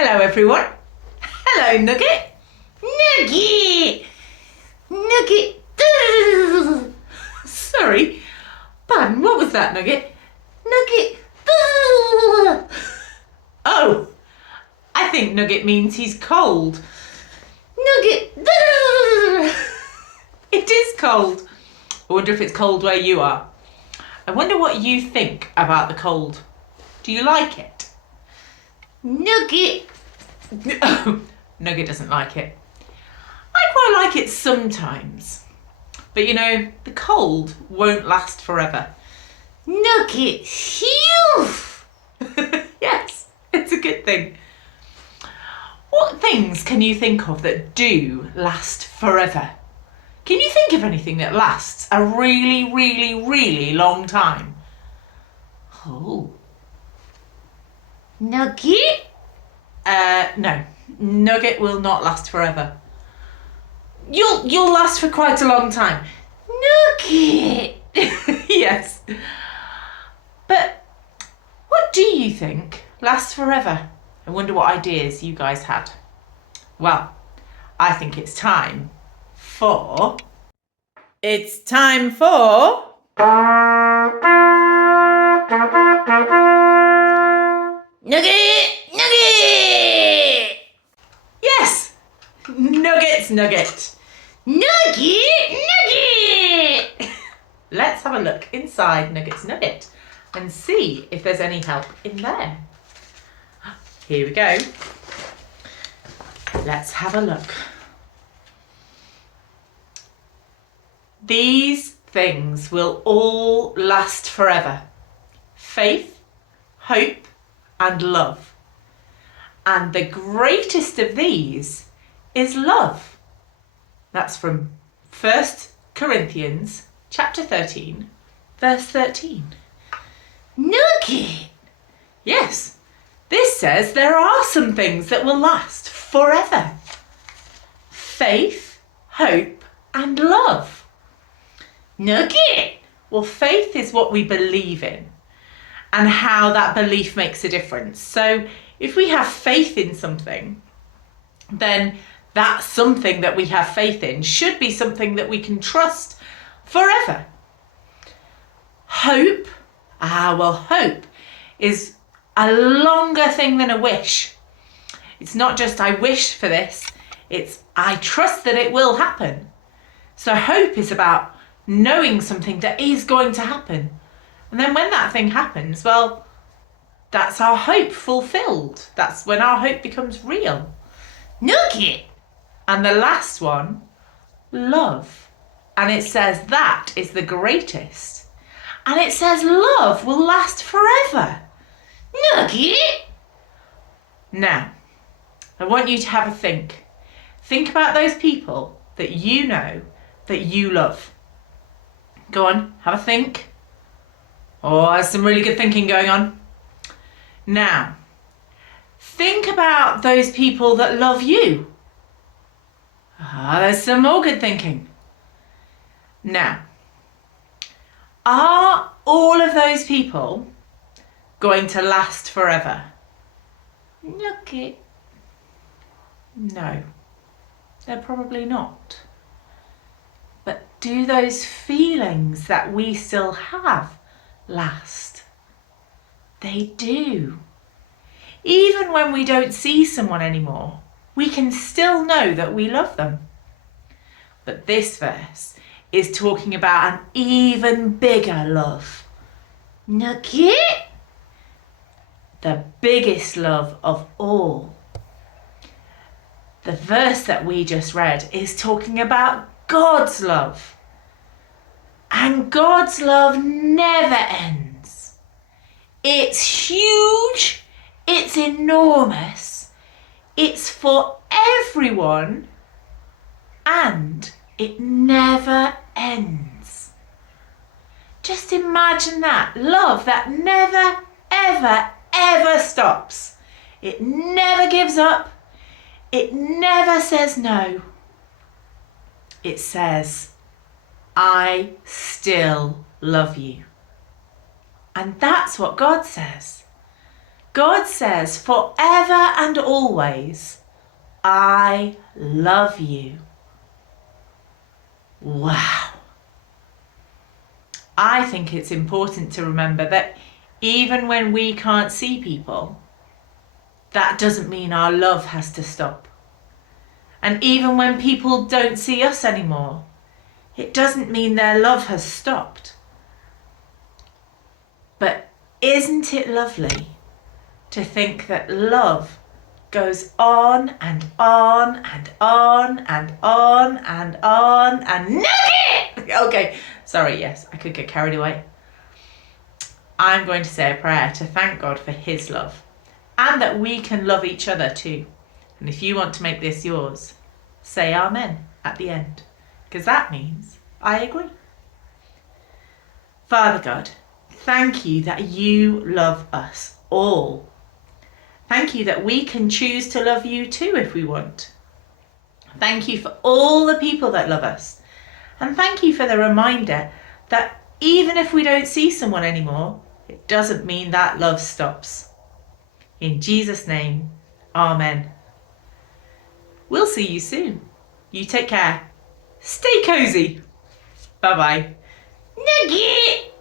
Hello everyone. Hello Nugget. Nugget! Nugget! Sorry. Pardon, what was that, Nugget? Nugget! Oh, I think Nugget means he's cold. Nugget! It is cold. I wonder if it's cold where you are. I wonder what you think about the cold. Do you like it? Nugget! Nugget doesn't like it. I quite like it sometimes. But you know, the cold won't last forever. Nugget! Phew! Yes, it's a good thing. What things can you think of that do last forever? Can you think of anything that lasts a really, really, really long time? Oh. Nugget? No. Nugget will not last forever. You'll last for quite a long time. Nugget! Yes. But what do you think lasts forever? I wonder what ideas you guys had. Well, I think it's time for... It's time for... Nugget! Nugget! Yes! Nugget's Nugget. Nugget! Nugget! Let's have a look inside Nugget's Nugget and see if there's any help in there. Here we go. Let's have a look. These things will all last forever. Faith, hope, and love. And the greatest of these is love. That's from 1 Corinthians chapter 13, verse 13. Nugget! Yes, this says there are some things that will last forever. Faith, hope, and love. Nugget! Well, faith is what we believe in and how that belief makes a difference. So if we have faith in something, then that something that we have faith in should be something that we can trust forever. Hope, hope is a longer thing than a wish. It's not just I wish for this, it's I trust that it will happen. So hope is about knowing something that is going to happen. And then when that thing happens, well, that's our hope fulfilled. That's when our hope becomes real. Nugget! And the last one, love. And it says that is the greatest. And it says love will last forever. Nugget! Now, I want you to have a think. Think about those people that you know that you love. Go on, have a think. Oh, there's some really good thinking going on. Now, think about those people that love you. There's some more good thinking. Now, are all of those people going to last forever? Nugget. No, they're probably not. But do those feelings that we still have last? They do. Even when we don't see someone anymore, we can still know that we love them. But this verse is talking about an even bigger love. Nugget? The biggest love of all. The verse that we just read is talking about God's love. And God's love never ends. It's huge, it's enormous, it's for everyone, and it never ends. Just imagine that love that never, ever, ever stops. It never gives up. It never says no. It says, I still love you. And that's what God says. God says forever and always, I love you. Wow. I think it's important to remember that even when we can't see people, that doesn't mean our love has to stop. And even when people don't see us anymore, it doesn't mean their love has stopped. But isn't it lovely to think that love goes on and on and on and on and on and Nugget! Okay, sorry, yes, I could get carried away. I'm going to say a prayer to thank God for his love and that we can love each other too. And if you want to make this yours, say amen at the end, because that means I agree. Father God, thank you that you love us all. Thank you that we can choose to love you too if we want. Thank you for all the people that love us. And thank you for the reminder that even if we don't see someone anymore, it doesn't mean that love stops. In Jesus' name, amen. We'll see you soon. You take care. Stay cozy. Bye-bye. Nugget!